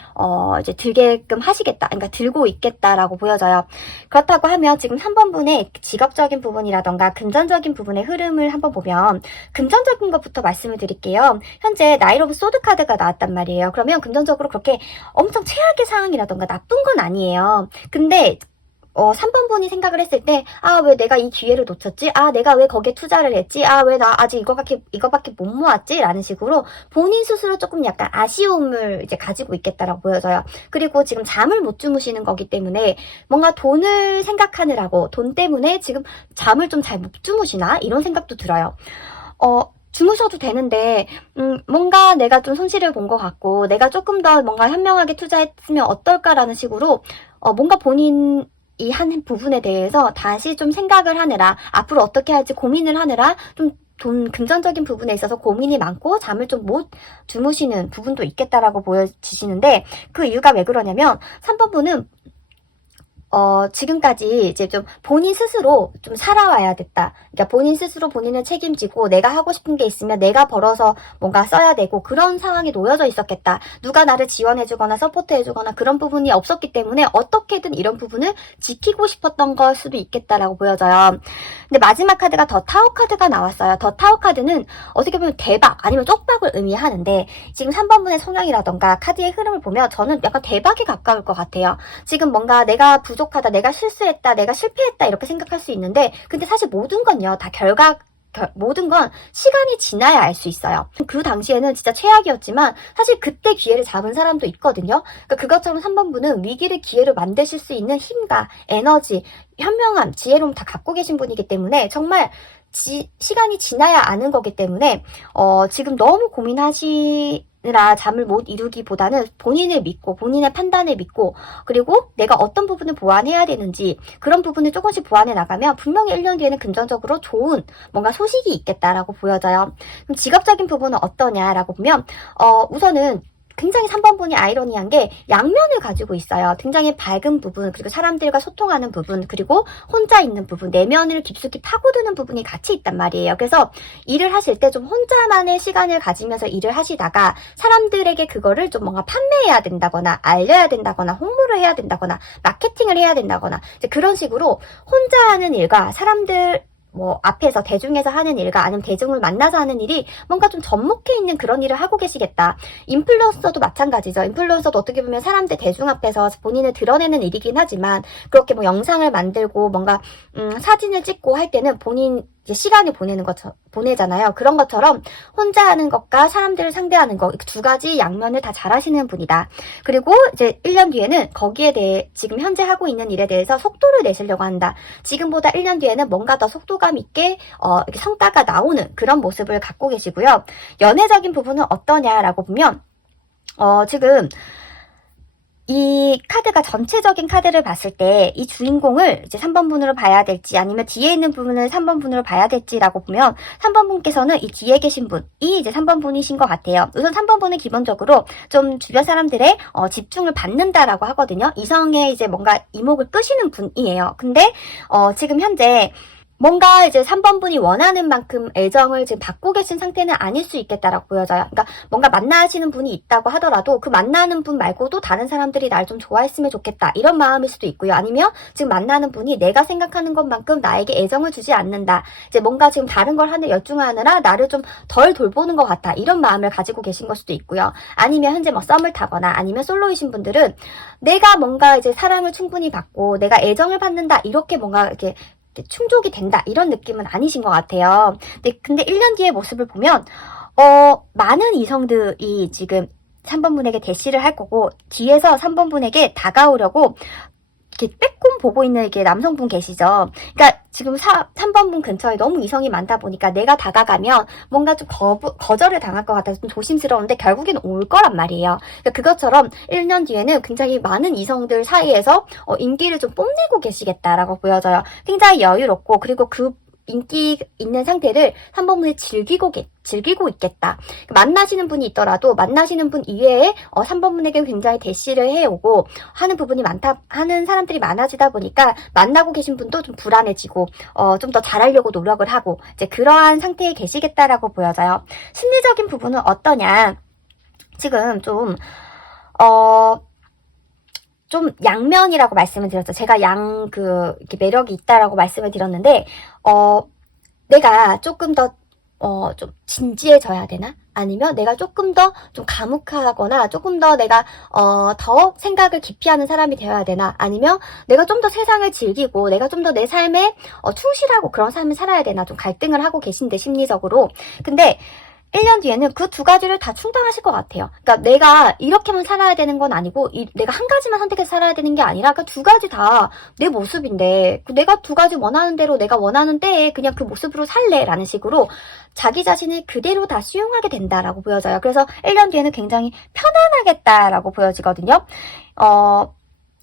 이제 들게끔 하시겠다. 그러니까 들고 있겠다라고 보여져요. 그렇다고 하면 지금 3번 분의 직업적인 부분이라던가 금전적인 부분의 흐름을 한번 보면 금전적인 것부터 말씀을 드릴게요. 현재 나이트 오브 소드 카드가 나왔단 말이에요. 그러면 금전적으로 그렇게 엄청 최악의 상황이라던가 나쁜 건 아니에요. 근데 3번 분이 생각을 했을 때 왜 내가 이 기회를 놓쳤지? 내가 왜 거기에 투자를 했지? 왜 나 아직 이거밖에 못 모았지? 라는 식으로 본인 스스로 조금 약간 아쉬움을 이제 가지고 있겠다라고 보여져요. 그리고 지금 잠을 못 주무시는 거기 때문에 뭔가 돈을 생각하느라고 돈 때문에 지금 잠을 좀 잘 못 주무시나? 이런 생각도 들어요. 주무셔도 되는데 뭔가 내가 좀 손실을 본 것 같고 내가 조금 더 뭔가 현명하게 투자했으면 어떨까라는 식으로 뭔가 본인이 이 한 부분에 대해서 다시 좀 생각을 하느라, 앞으로 어떻게 할지 고민을 하느라 좀 돈 금전적인 부분에 있어서 고민이 많고 잠을 좀 못 주무시는 부분도 있겠다라고 보여지시는데, 그 이유가 왜 그러냐면 3번 분은 지금까지 이제 좀 본인 스스로 좀 살아와야 됐다. 그러니까 본인 스스로 본인을 책임지고 내가 하고 싶은 게 있으면 내가 벌어서 뭔가 써야 되고 그런 상황에 놓여져 있었겠다. 누가 나를 지원해주거나 서포트해주거나 그런 부분이 없었기 때문에 어떻게든 이런 부분을 지키고 싶었던 걸 수도 있겠다라고 보여져요. 근데 마지막 카드가 더 타워 카드가 나왔어요. 더 타워 카드는 어떻게 보면 대박 아니면 쪽박을 의미하는데, 지금 3번 분의 성향이라던가 카드의 흐름을 보면 저는 약간 대박에 가까울 것 같아요. 지금 뭔가 내가 부족하다, 내가 실수했다, 내가 실패했다 이렇게 생각할 수 있는데, 근데 사실 모든 건요 다 모든 건 시간이 지나야 알 수 있어요. 그 당시에는 진짜 최악이었지만 사실 그때 기회를 잡은 사람도 있거든요. 그러니까 그것처럼 3번 분은 위기를 기회로 만드실 수 있는 힘과 에너지, 현명함, 지혜로움 다 갖고 계신 분이기 때문에 정말 시간이 지나야 아는 거기 때문에 지금 너무 고민하시느라 잠을 못 이루기보다는 본인을 믿고 본인의 판단을 믿고, 그리고 내가 어떤 부분을 보완해야 되는지 그런 부분을 조금씩 보완해 나가면 분명히 1년 뒤에는 금전적으로 좋은 뭔가 소식이 있겠다라고 보여져요. 그럼 직업적인 부분은 어떠냐라고 보면 우선은 굉장히 3번 분이 아이러니한 게 양면을 가지고 있어요. 굉장히 밝은 부분, 그리고 사람들과 소통하는 부분, 그리고 혼자 있는 부분, 내면을 깊숙이 파고드는 부분이 같이 있단 말이에요. 그래서 일을 하실 때 좀 혼자만의 시간을 가지면서 일을 하시다가 사람들에게 그거를 좀 뭔가 판매해야 된다거나 알려야 된다거나 홍보를 해야 된다거나 마케팅을 해야 된다거나 이제 그런 식으로 혼자 하는 일과 사람들 앞에서 대중에서 하는 일과 아니면 대중을 만나서 하는 일이 뭔가 좀 접목해 있는 그런 일을 하고 계시겠다. 인플루언서도 마찬가지죠. 인플루언서도 어떻게 보면 사람들 대중 앞에서 본인을 드러내는 일이긴 하지만, 그렇게 영상을 만들고 뭔가 사진을 찍고 할 때는 본인 이제 시간을 보내잖아요. 그런 것처럼 혼자 하는 것과 사람들을 상대하는 것, 두 가지 양면을 다 잘하시는 분이다. 그리고 이제 1년 뒤에는 거기에 대해 지금 현재 하고 있는 일에 대해서 속도를 내시려고 한다. 지금보다 1년 뒤에는 뭔가 더 속도감 있게 이렇게 성과가 나오는 그런 모습을 갖고 계시고요. 연애적인 부분은 어떠냐라고 보면 지금 이 카드가 전체적인 카드를 봤을 때 이 주인공을 이제 3번 분으로 봐야 될지 아니면 뒤에 있는 부분을 3번 분으로 봐야 될지라고 보면 3번 분께서는 이 뒤에 계신 분이 이제 3번 분이신 것 같아요. 우선 3번 분은 기본적으로 좀 주변 사람들의 집중을 받는다라고 하거든요. 이성에 이제 뭔가 이목을 끄시는 분이에요. 근데 지금 현재 뭔가 이제 3번 분이 원하는 만큼 애정을 지금 받고 계신 상태는 아닐 수 있겠다라고 보여져요. 그러니까 뭔가 만나시는 분이 있다고 하더라도 그 만나는 분 말고도 다른 사람들이 날 좀 좋아했으면 좋겠다 이런 마음일 수도 있고요. 아니면 지금 만나는 분이 내가 생각하는 것만큼 나에게 애정을 주지 않는다. 이제 뭔가 지금 다른 걸 하는 열중하느라 나를 좀 덜 돌보는 것 같아. 이런 마음을 가지고 계신 걸 수도 있고요. 아니면 현재 썸을 타거나 아니면 솔로이신 분들은 내가 뭔가 이제 사랑을 충분히 받고 내가 애정을 받는다 이렇게 뭔가 이렇게 충족이 된다 이런 느낌은 아니신 것 같아요. 근데 1년 뒤의 모습을 보면 많은 이성들이 지금 3번 분에게 대시를 할 거고, 뒤에서 3번 분에게 다가오려고 이렇게 빼꼼 보고 있는 이렇게 남성분 계시죠. 그러니까 지금 3번 분 근처에 너무 이성이 많다 보니까 내가 다가가면 뭔가 좀 거절을 당할 것 같아서 좀 조심스러운데 결국에는 올 거란 말이에요. 그러니까 그것처럼 1년 뒤에는 굉장히 많은 이성들 사이에서 인기를 좀 뽐내고 계시겠다라고 보여져요. 굉장히 여유롭고, 그리고 그 인기 있는 상태를 3번 분이 즐기고 있겠다. 만나시는 분이 있더라도 만나시는 분 이외에 3번 분에게 굉장히 대시를 해오고 하는 부분이 하는 사람들이 많아지다 보니까 만나고 계신 분도 좀 불안해지고 좀 더 잘하려고 노력을 하고 이제 그러한 상태에 계시겠다라고 보여져요. 심리적인 부분은 어떠냐? 지금 좀 양면이라고 말씀을 드렸죠. 제가 이렇게 매력이 있다라고 말씀을 드렸는데, 내가 조금 더, 좀 진지해져야 되나? 아니면 내가 조금 더 좀 과묵하거나 조금 더 내가, 더 생각을 깊이 하는 사람이 되어야 되나? 아니면 내가 좀 더 세상을 즐기고 내가 좀 더 내 삶에, 충실하고 그런 삶을 살아야 되나? 좀 갈등을 하고 계신데, 심리적으로. 근데, 1년 뒤에는 그 두 가지를 다 충당하실 것 같아요. 그러니까 내가 이렇게만 살아야 되는 건 아니고 내가 한 가지만 선택해서 살아야 되는 게 아니라 그 두 가지 다 내 모습인데 내가 두 가지 원하는 대로 내가 원하는 때에 그냥 그 모습으로 살래 라는 식으로 자기 자신을 그대로 다 수용하게 된다라고 보여져요. 그래서 1년 뒤에는 굉장히 편안하겠다라고 보여지거든요.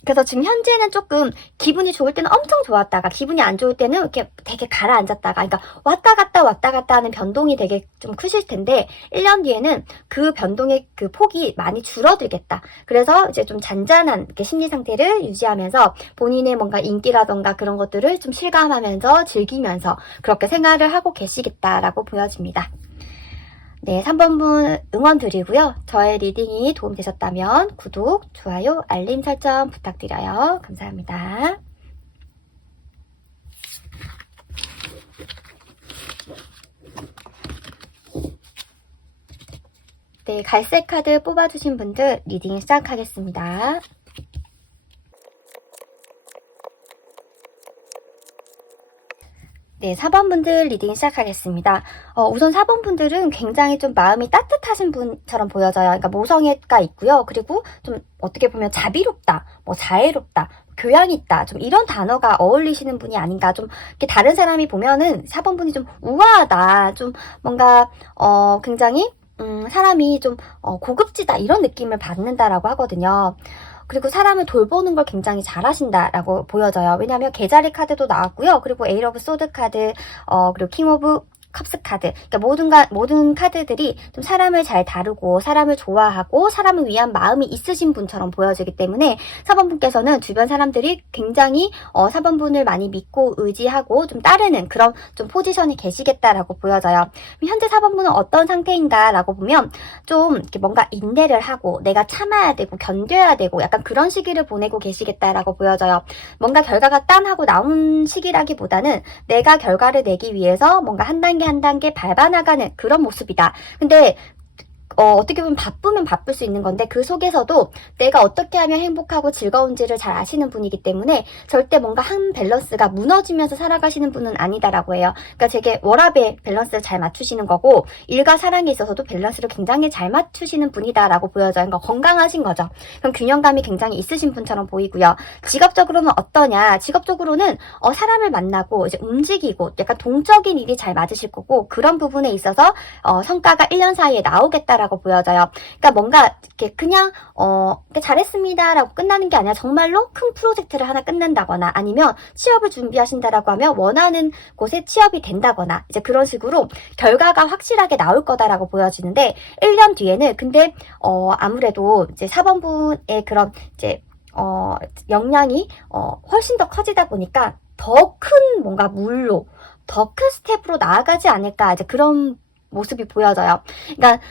그래서 지금 현재는 조금 기분이 좋을 때는 엄청 좋았다가 기분이 안 좋을 때는 이렇게 되게 가라앉았다가, 그러니까 왔다 갔다 하는 변동이 되게 좀 크실 텐데 1년 뒤에는 그 변동의 그 폭이 많이 줄어들겠다. 그래서 이제 좀 잔잔한 심리 상태를 유지하면서 본인의 뭔가 인기라던가 그런 것들을 좀 실감하면서 즐기면서 그렇게 생활을 하고 계시겠다라고 보여집니다. 네, 3번분 응원 드리고요. 저의 리딩이 도움되셨다면 구독, 좋아요, 알림 설정 부탁드려요. 감사합니다. 네, 갈색 카드 뽑아주신 분들 리딩 시작하겠습니다. 네, 4번분들 리딩 시작하겠습니다. 우선 4번분들은 굉장히 좀 마음이 따뜻하신 분처럼 보여져요. 그러니까 모성애가 있고요. 그리고 좀 어떻게 보면 자비롭다, 뭐 자애롭다, 교양 있다, 좀 이런 단어가 어울리시는 분이 아닌가. 좀 이렇게 다른 사람이 보면은 4번분이 좀 우아하다, 좀 뭔가 굉장히 사람이 좀 고급지다 이런 느낌을 받는다라고 하거든요. 그리고 사람을 돌보는 걸 굉장히 잘하신다라고 보여져요. 왜냐하면 개자리 카드도 나왔고요. 그리고 에이 오브 소드 카드, 그리고 킹 오브 컵스 카드, 그러니까 모든 카드들이 좀 사람을 잘 다루고 사람을 좋아하고 사람을 위한 마음이 있으신 분처럼 보여지기 때문에 4번분께서는 주변 사람들이 굉장히 4번분을 많이 믿고 의지하고 좀 따르는 그런 좀 포지션이 계시겠다라고 보여져요. 현재 4번분은 어떤 상태인가라고 보면 좀 이렇게 뭔가 인내를 하고 내가 참아야 되고 견뎌야 되고 약간 그런 시기를 보내고 계시겠다라고 보여져요. 뭔가 결과가 딴 하고 나온 시기라기보다는 내가 결과를 내기 위해서 뭔가 한 단계 밟아나가는 그런 모습이다. 근데 어떻게 보면 바쁘면 바쁠 수 있는 건데 그 속에서도 내가 어떻게 하면 행복하고 즐거운지를 잘 아시는 분이기 때문에 절대 뭔가 한 밸런스가 무너지면서 살아가시는 분은 아니다라고 해요. 그러니까 되게 워라밸 밸런스를 잘 맞추시는 거고 일과 사랑에 있어서도 밸런스를 굉장히 잘 맞추시는 분이다라고 보여져요. 그러니까 건강하신 거죠. 그럼 균형감이 굉장히 있으신 분처럼 보이고요. 직업적으로는 어떠냐? 직업적으로는 사람을 만나고 이제 움직이고 약간 동적인 일이 잘 맞으실 거고 그런 부분에 있어서 성과가 1년 사이에 나오겠다라고 보여져요. 그러니까 뭔가 이렇게 그냥 잘했습니다라고 끝나는 게 아니라 정말로 큰 프로젝트를 하나 끝낸다거나 아니면 취업을 준비하신다라고 하면 원하는 곳에 취업이 된다거나 이제 그런 식으로 결과가 확실하게 나올 거다라고 보여지는데 1년 뒤에는 근데 아무래도 이제 4번분의 그런 이제 역량이 훨씬 더 커지다 보니까 더 큰 뭔가 물로 더 큰 스텝으로 나아가지 않을까 이제 그런 모습이 보여져요. 그러니까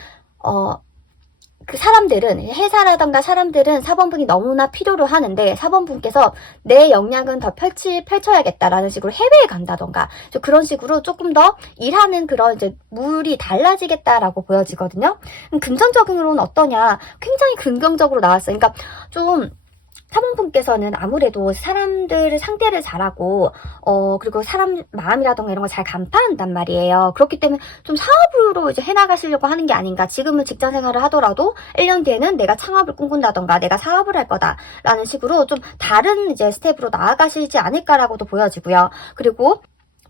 그 사람들은 회사라던가 사람들은 4번분이 너무나 필요로 하는데 4번분께서 내 역량은 더 펼쳐야겠다라는 식으로 해외에 간다던가 그런 식으로 조금 더 일하는 그런 이제 물이 달라지겠다라고 보여지거든요. 금전적으로는 어떠냐? 굉장히 긍정적으로 나왔어요. 그러니까 좀 4번분께서는 아무래도 사람들을 상대를 잘하고 그리고 사람 마음이라던가 이런 걸 잘 간파한단 말이에요. 그렇기 때문에 좀 사업으로 이제 해나가시려고 하는 게 아닌가. 지금은 직장 생활을 하더라도 1년 뒤에는 내가 창업을 꿈꾼다던가 내가 사업을 할 거다라는 식으로 좀 다른 이제 스텝으로 나아가시지 않을까라고도 보여지고요. 그리고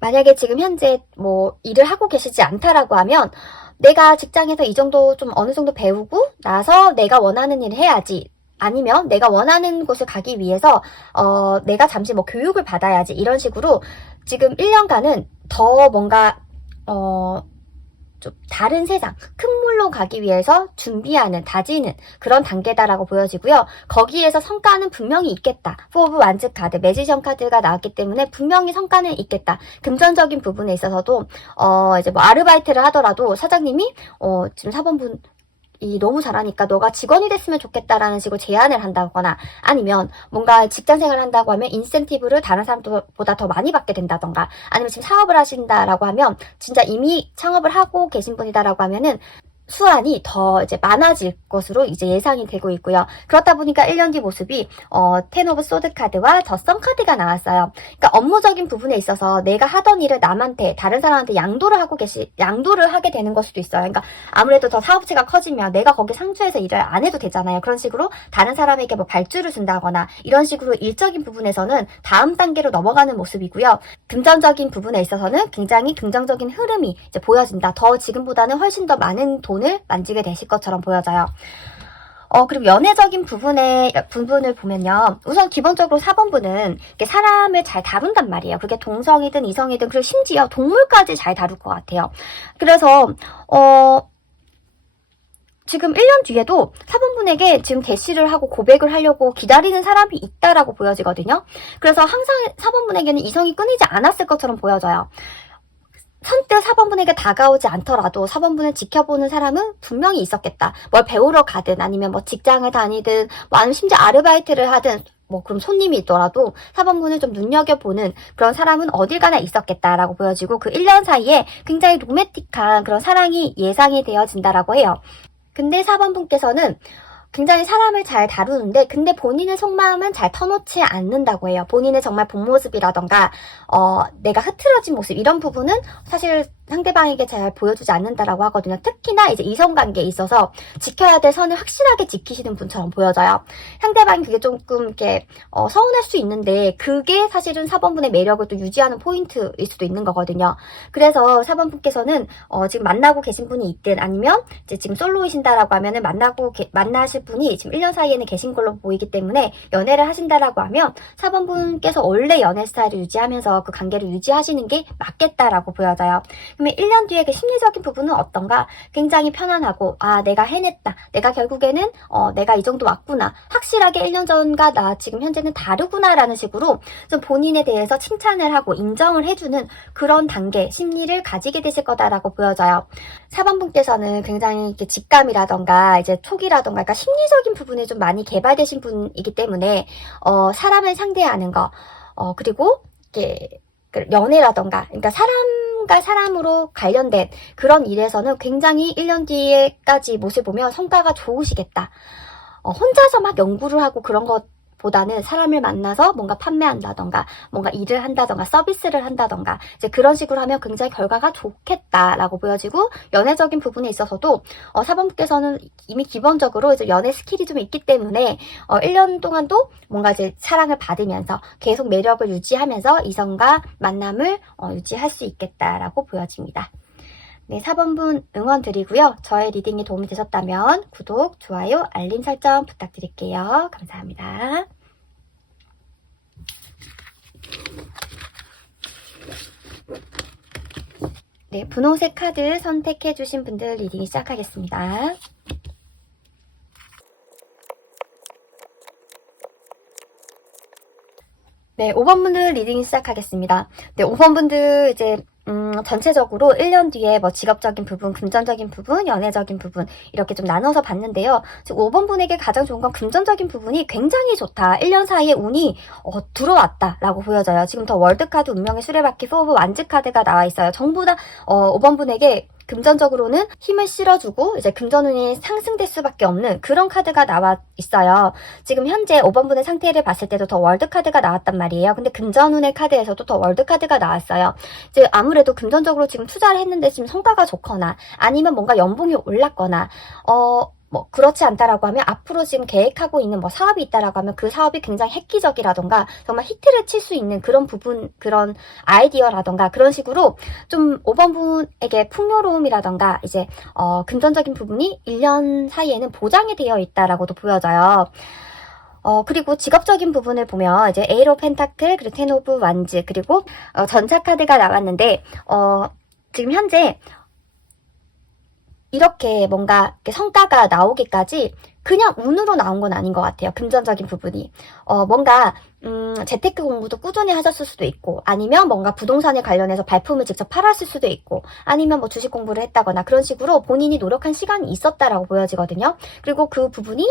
만약에 지금 현재 뭐 일을 하고 계시지 않다라고 하면 내가 직장에서 이 정도 좀 어느 정도 배우고 나서 내가 원하는 일을 해야지. 아니면 내가 원하는 곳을 가기 위해서 내가 잠시 뭐 교육을 받아야지 이런 식으로 지금 1년간은 더 뭔가 좀 다른 세상, 큰 물로 가기 위해서 준비하는, 다지는 그런 단계다라고 보여지고요. 거기에서 성과는 분명히 있겠다. 포 오브 완즈 카드, 매지션 카드가 나왔기 때문에 분명히 성과는 있겠다. 금전적인 부분에 있어서도 이제 뭐 아르바이트를 하더라도 사장님이 지금 4번분 너무 잘하니까 너가 직원이 됐으면 좋겠다라는 식으로 제안을 한다거나 아니면 뭔가 직장 생활을 한다고 하면 인센티브를 다른 사람보다 더 많이 받게 된다던가 아니면 지금 사업을 하신다라고 하면 진짜 이미 창업을 하고 계신 분이다라고 하면은 수완이 더 이제 많아질 것으로 이제 예상이 되고 있고요. 그렇다 보니까 1년 뒤 모습이 텐 오브 소드 카드와 더 선 카드가 나왔어요. 그러니까 업무적인 부분에 있어서 내가 하던 일을 남한테 다른 사람한테 양도를 하게 되는 걸 수도 있어요. 그러니까 아무래도 더 사업체가 커지면 내가 거기 상주해서 일을 안 해도 되잖아요. 그런 식으로 다른 사람에게 뭐 발주를 준다거나 이런 식으로 일적인 부분에서는 다음 단계로 넘어가는 모습이고요. 금전적인 부분에 있어서는 굉장히 긍정적인 흐름이 이제 보여진다. 더 지금보다는 훨씬 더 많은 돈을 만지게 되실 것처럼 보여져요. 그리고 연애적인 부분을 보면요. 우선 기본적으로 4번분은 사람을 잘 다룬단 말이에요. 그게 동성이든 이성이든, 그리고 심지어 동물까지 잘 다룰 것 같아요. 그래서, 지금 1년 뒤에도 4번분에게 지금 대시를 하고 고백을 하려고 기다리는 사람이 있다라고 보여지거든요. 그래서 항상 4번분에게는 이성이 끊이지 않았을 것처럼 보여져요. 선뜻 4번분에게 다가오지 않더라도 4번분을 지켜보는 사람은 분명히 있었겠다. 뭘 배우러 가든 아니면 뭐 직장을 다니든 뭐 아니면 심지어 아르바이트를 하든 뭐 그럼 손님이 있더라도 4번분을 좀 눈여겨보는 그런 사람은 어딜 가나 있었겠다라고 보여지고, 그 1년 사이에 굉장히 로맨틱한 그런 사랑이 예상이 되어진다라고 해요. 근데 4번분께서는 굉장히 사람을 잘 다루는데 근데 본인의 속마음은 잘 터놓지 않는다고 해요. 본인의 정말 본 모습이라던가 내가 흐트러진 모습, 이런 부분은 사실 상대방에게 잘 보여주지 않는다라고 하거든요. 특히나 이제 이성관계에 있어서 지켜야 될 선을 확실하게 지키시는 분처럼 보여져요. 상대방이 그게 조금 이렇게 서운할 수 있는데 그게 사실은 4번분의 매력을 또 유지하는 포인트일 수도 있는 거거든요. 그래서 4번분께서는 지금 만나고 계신 분이 있든 아니면 이제 지금 솔로이신다라고 하면은 만나실 분이 지금 1년 사이에는 계신 걸로 보이기 때문에 연애를 하신다라고 하면 4번분께서 원래 연애 스타일을 유지하면서 그 관계를 유지하시는 게 맞겠다라고 보여져요. 그러면 1년 뒤에 그 심리적인 부분은 어떤가? 굉장히 편안하고, 아, 내가 해냈다. 내가 결국에는 내가 이 정도 왔구나. 확실하게 1년 전과 나 지금 현재는 다르구나라는 식으로 좀 본인에 대해서 칭찬을 하고 인정을 해주는 그런 단계, 심리를 가지게 되실 거다라고 보여져요. 4번분께서는 굉장히 이렇게 직감이라던가 이제 촉이라던가, 그러니까 심리적인 부분이 좀 많이 개발되신 분이기 때문에 사람을 상대하는 거, 그리고 이렇게 연애라던가, 그러니까 사람과 사람으로 관련된 그런 일에서는 굉장히 1년 뒤에까지 모습 보면 성과가 좋으시겠다. 혼자서 막 연구를 하고 그런 것보다는 사람을 만나서 뭔가 판매한다던가 뭔가 일을 한다던가 서비스를 한다던가 이제 그런 식으로 하면 굉장히 결과가 좋겠다라고 보여지고, 연애적인 부분에 있어서도 4번께서는 이미 기본적으로 이제 연애 스킬이 좀 있기 때문에 1년 동안도 뭔가 이제 사랑을 받으면서 계속 매력을 유지하면서 이성과 만남을 유지할 수 있겠다라고 보여집니다. 네, 4번분 응원 드리고요. 저의 리딩이 도움이 되셨다면 구독, 좋아요, 알림 설정 부탁드릴게요. 감사합니다. 네, 분홍색 카드 선택해주신 분들 리딩 시작하겠습니다. 네, 5번분들 리딩 시작하겠습니다. 네, 5번분들 이제 전체적으로 1년 뒤에 뭐 직업적인 부분, 금전적인 부분, 연애적인 부분 이렇게 좀 나눠서 봤는데요. 지금 5번분에게 가장 좋은 건 금전적인 부분이 굉장히 좋다. 1년 사이에 운이 들어왔다라고 보여져요. 지금 더 월드카드 운명의 수레바퀴 4 오브 완즈 카드가 나와 있어요. 전부 다 5번분에게 금전적으로는 힘을 실어주고 이제 금전운이 상승될 수밖에 없는 그런 카드가 나와 있어요. 지금 현재 5번분의 상태를 봤을 때도 더 월드카드가 나왔단 말이에요. 근데 금전운의 카드에서도 더 월드카드가 나왔어요. 이제 아무래도 금전적으로 지금 투자를 했는데 지금 성과가 좋거나 아니면 뭔가 연봉이 올랐거나 뭐 그렇지 않다라고 하면 앞으로 지금 계획하고 있는 뭐 사업이 있다라고 하면 그 사업이 굉장히 획기적이라던가 정말 히트를 칠 수 있는 그런 부분, 그런 아이디어라던가 그런 식으로 좀 5번분에게 풍요로움이라던가 이제 금전적인 부분이 1년 사이에는 보장이 되어 있다라고도 보여져요. 그리고 직업적인 부분을 보면 이제 에이로 펜타클, 그리고 텐 오브 완즈, 그리고 전차 카드가 나왔는데 지금 현재 이렇게 뭔가 성과가 나오기까지 그냥 운으로 나온 건 아닌 것 같아요. 금전적인 부분이. 뭔가 재테크 공부도 꾸준히 하셨을 수도 있고, 아니면 뭔가 부동산에 관련해서 발품을 직접 팔았을 수도 있고, 아니면 뭐 주식 공부를 했다거나 그런 식으로 본인이 노력한 시간이 있었다라고 보여지거든요. 그리고 그 부분이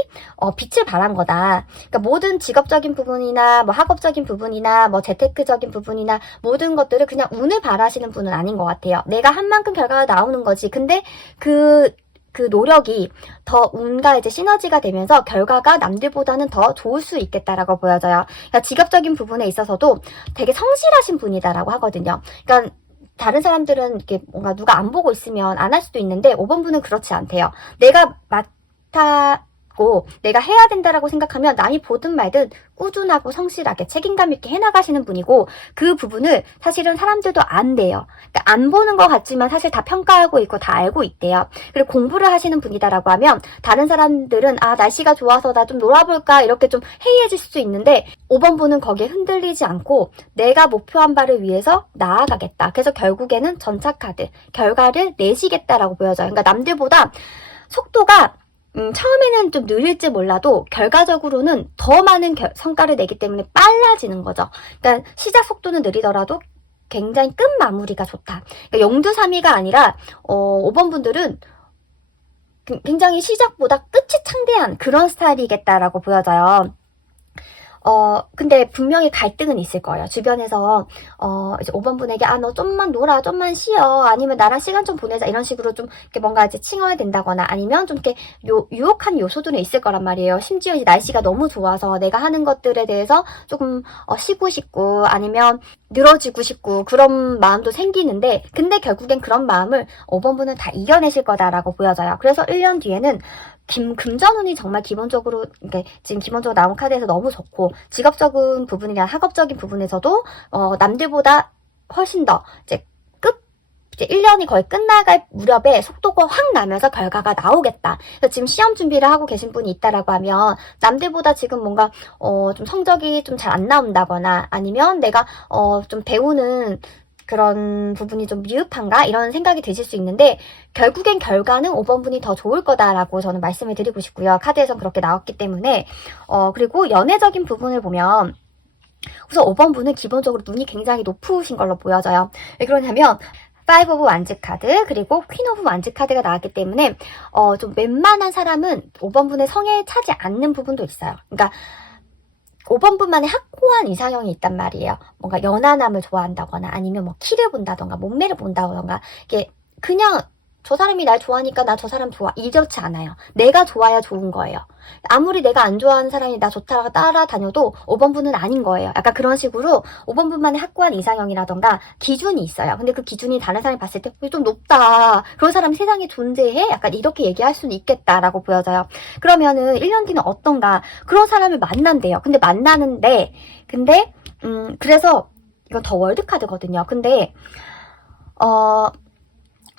빛을 발한 거다. 그러니까 모든 직업적인 부분이나 뭐 학업적인 부분이나 뭐 재테크적인 부분이나 모든 것들을 그냥 운을 바라시는 분은 아닌 것 같아요. 내가 한 만큼 결과가 나오는 거지. 근데 그 노력이 더 운과 이제 시너지가 되면서 결과가 남들보다는 더 좋을 수 있겠다라고 보여져요. 그러니까 직업적인 부분에 있어서도 되게 성실하신 분이다라고 하거든요. 그러니까 다른 사람들은 이렇게 뭔가 누가 안 보고 있으면 안 할 수도 있는데 5번분은 그렇지 않대요. 내가 믿고 내가 해야 된다라고 생각하면 남이 보든 말든 꾸준하고 성실하게 책임감 있게 해나가시는 분이고, 그 부분을 사실은 사람들도 안 돼요. 그러니까 안 보는 것 같지만 사실 다 평가하고 있고 다 알고 있대요. 그리고 공부를 하시는 분이다라고 하면 다른 사람들은 날씨가 좋아서 나 좀 놀아볼까 이렇게 좀 해이해질 수도 있는데, 5번 분은 거기에 흔들리지 않고 내가 목표한 바를 위해서 나아가겠다. 그래서 결국에는 전차카드 결과를 내시겠다라고 보여져요. 그러니까 남들보다 속도가 처음에는 좀 느릴지 몰라도 결과적으로는 더 많은 성과를 내기 때문에 빨라지는 거죠. 그러니까 시작 속도는 느리더라도 굉장히 끝 마무리가 좋다. 그러니까 용두사미가 아니라 5번 분들은 굉장히 시작보다 끝이 창대한 그런 스타일이겠다라고 보여져요. 근데 분명히 갈등은 있을 거예요. 주변에서, 이제 5번 분에게, 너 좀만 놀아, 좀만 쉬어, 아니면 나랑 시간 좀 보내자, 이런 식으로 좀, 이렇게 뭔가 이제 칭얼 된다거나, 아니면 좀 이렇게 유혹한 요소들은 있을 거란 말이에요. 심지어 이제 날씨가 너무 좋아서 내가 하는 것들에 대해서 조금, 쉬고 싶고, 아니면 늘어지고 싶고, 그런 마음도 생기는데, 근데 결국엔 그런 마음을 5번 분은 다 이겨내실 거다라고 보여져요. 그래서 1년 뒤에는 금전운이 정말 기본적으로, 그러니까 지금 기본적으로 나온 카드에서 너무 좋고, 직업적인 부분이나 학업적인 부분에서도, 남들보다 훨씬 더, 이제 1년이 거의 끝나갈 무렵에 속도가 확 나면서 결과가 나오겠다. 그래서 지금 시험 준비를 하고 계신 분이 있다라고 하면, 남들보다 지금 뭔가, 좀 성적이 좀 잘 안 나온다거나, 아니면 내가, 좀 배우는, 그런 부분이 좀 미흡한가? 이런 생각이 드실 수 있는데, 결국엔 결과는 5번 분이 더 좋을 거다라고 저는 말씀을 드리고 싶고요. 카드에선 그렇게 나왔기 때문에. 그리고 연애적인 부분을 보면, 우선 5번 분은 기본적으로 눈이 굉장히 높으신 걸로 보여져요. 왜 그러냐면, 5 오브 완즈 카드, 그리고 퀸 오브 완즈 카드가 나왔기 때문에, 좀 웬만한 사람은 5번 분의 성에 차지 않는 부분도 있어요. 그러니까, 5번 분만의 확고한 이상형이 있단 말이에요. 뭔가 연하남을 좋아한다거나, 아니면 뭐 키를 본다던가, 몸매를 본다던가, 이게 그냥 저 사람이 날 좋아하니까 나 저 사람 좋아, 이렇지 않아요. 내가 좋아야 좋은 거예요. 아무리 내가 안 좋아하는 사람이 나 좋다라고 따라다녀도 5번 분은 아닌 거예요. 약간 그런 식으로 5번 분만의 확고한 이상형이라던가 기준이 있어요. 근데 그 기준이 다른 사람이 봤을 때 좀 높다, 그런 사람이 세상에 존재해? 약간 이렇게 얘기할 수는 있겠다라고 보여져요. 그러면은 1년 뒤는 어떤가? 그런 사람을 만난대요. 근데 그래서 이건 더 월드 카드거든요. 근데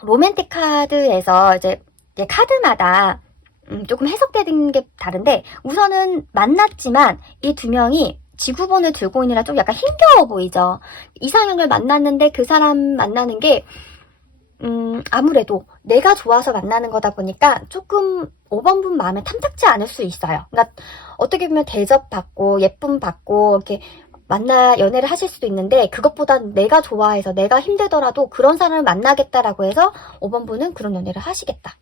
로맨틱 카드에서 이제 카드마다 조금 해석되는 게 다른데, 우선은 만났지만 이 두 명이 지구본을 들고 있느라 좀 약간 힘겨워 보이죠. 이상형을 만났는데 그 사람 만나는 게 아무래도 내가 좋아서 만나는 거다 보니까 조금 5번 분 마음에 탐탁지 않을 수 있어요. 그러니까 어떻게 보면 대접받고 예쁨 받고 이렇게 연애를 하실 수도 있는데, 그것보다 내가 좋아해서 내가 힘들더라도 그런 사람을 만나겠다라고 해서 5번 분은 그런 연애를 하시겠다.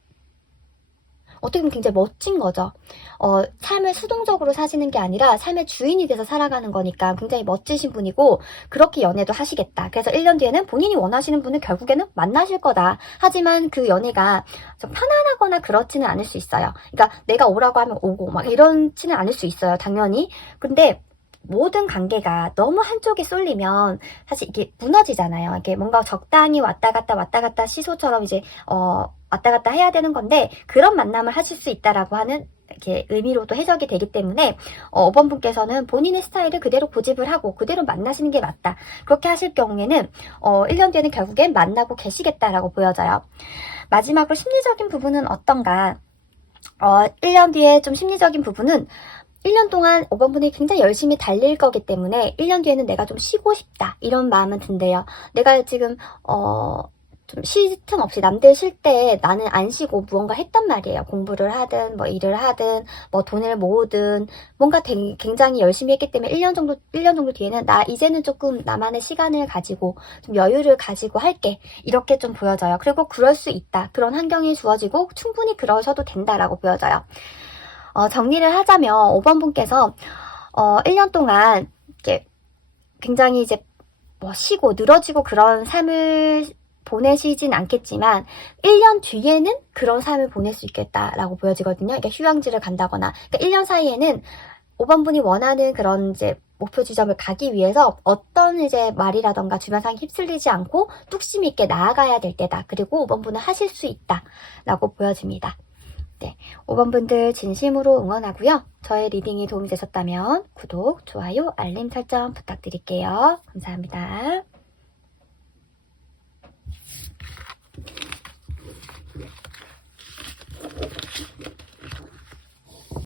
어떻게 보면 굉장히 멋진 거죠. 삶을 수동적으로 사시는 게 아니라 삶의 주인이 돼서 살아가는 거니까 굉장히 멋지신 분이고, 그렇게 연애도 하시겠다. 그래서 1년 뒤에는 본인이 원하시는 분을 결국에는 만나실 거다. 하지만 그 연애가 좀 편안하거나 그렇지는 않을 수 있어요. 그러니까 내가 오라고 하면 오고 막 이렇지는 않을 수 있어요, 당연히. 근데 모든 관계가 너무 한쪽에 쏠리면 사실 이게 무너지잖아요. 이게 뭔가 적당히 왔다 갔다 시소처럼 이제 왔다 갔다 해야 되는 건데, 그런 만남을 하실 수 있다라고 하는 이렇게 의미로도 해석이 되기 때문에 5번 분께서는 본인의 스타일을 그대로 고집을 하고 그대로 만나시는 게 맞다. 그렇게 하실 경우에는 1년 뒤에는 결국엔 만나고 계시겠다라고 보여져요. 마지막으로 심리적인 부분은 어떤가? 1년 뒤에 좀 심리적인 부분은, 1년 동안 5번 분이 굉장히 열심히 달릴 거기 때문에 1년 뒤에는 내가 좀 쉬고 싶다, 이런 마음은 든대요. 내가 지금 좀 쉴 틈 없이 남들 쉴 때 나는 안 쉬고 무언가 했단 말이에요. 공부를 하든 뭐 일을 하든 뭐 돈을 모으든 뭔가 굉장히 열심히 했기 때문에 1년 정도 뒤에는 나 이제는 조금 나만의 시간을 가지고 좀 여유를 가지고 할게, 이렇게 좀 보여져요. 그리고 그럴 수 있다, 그런 환경이 주어지고 충분히 그러셔도 된다라고 보여져요. 정리를 하자면 5번 분께서 1년 동안 이렇게 굉장히 이제 뭐 쉬고 늘어지고 그런 삶을 보내시진 않겠지만 1년 뒤에는 그런 삶을 보낼 수 있겠다라고 보여지거든요. 그러니까 휴양지를 간다거나, 그러니까 1년 사이에는 5번 분이 원하는 그런 이제 목표 지점을 가기 위해서 어떤 이제 말이라던가 주변 상황에 휩쓸리지 않고 뚝심 있게 나아가야 될 때다. 그리고 5번 분은 하실 수 있다라고 보여집니다. 5번 분들 진심으로 응원하고요. 저의 리딩이 도움이 되셨다면 구독, 좋아요, 알림 설정 부탁드릴게요. 감사합니다.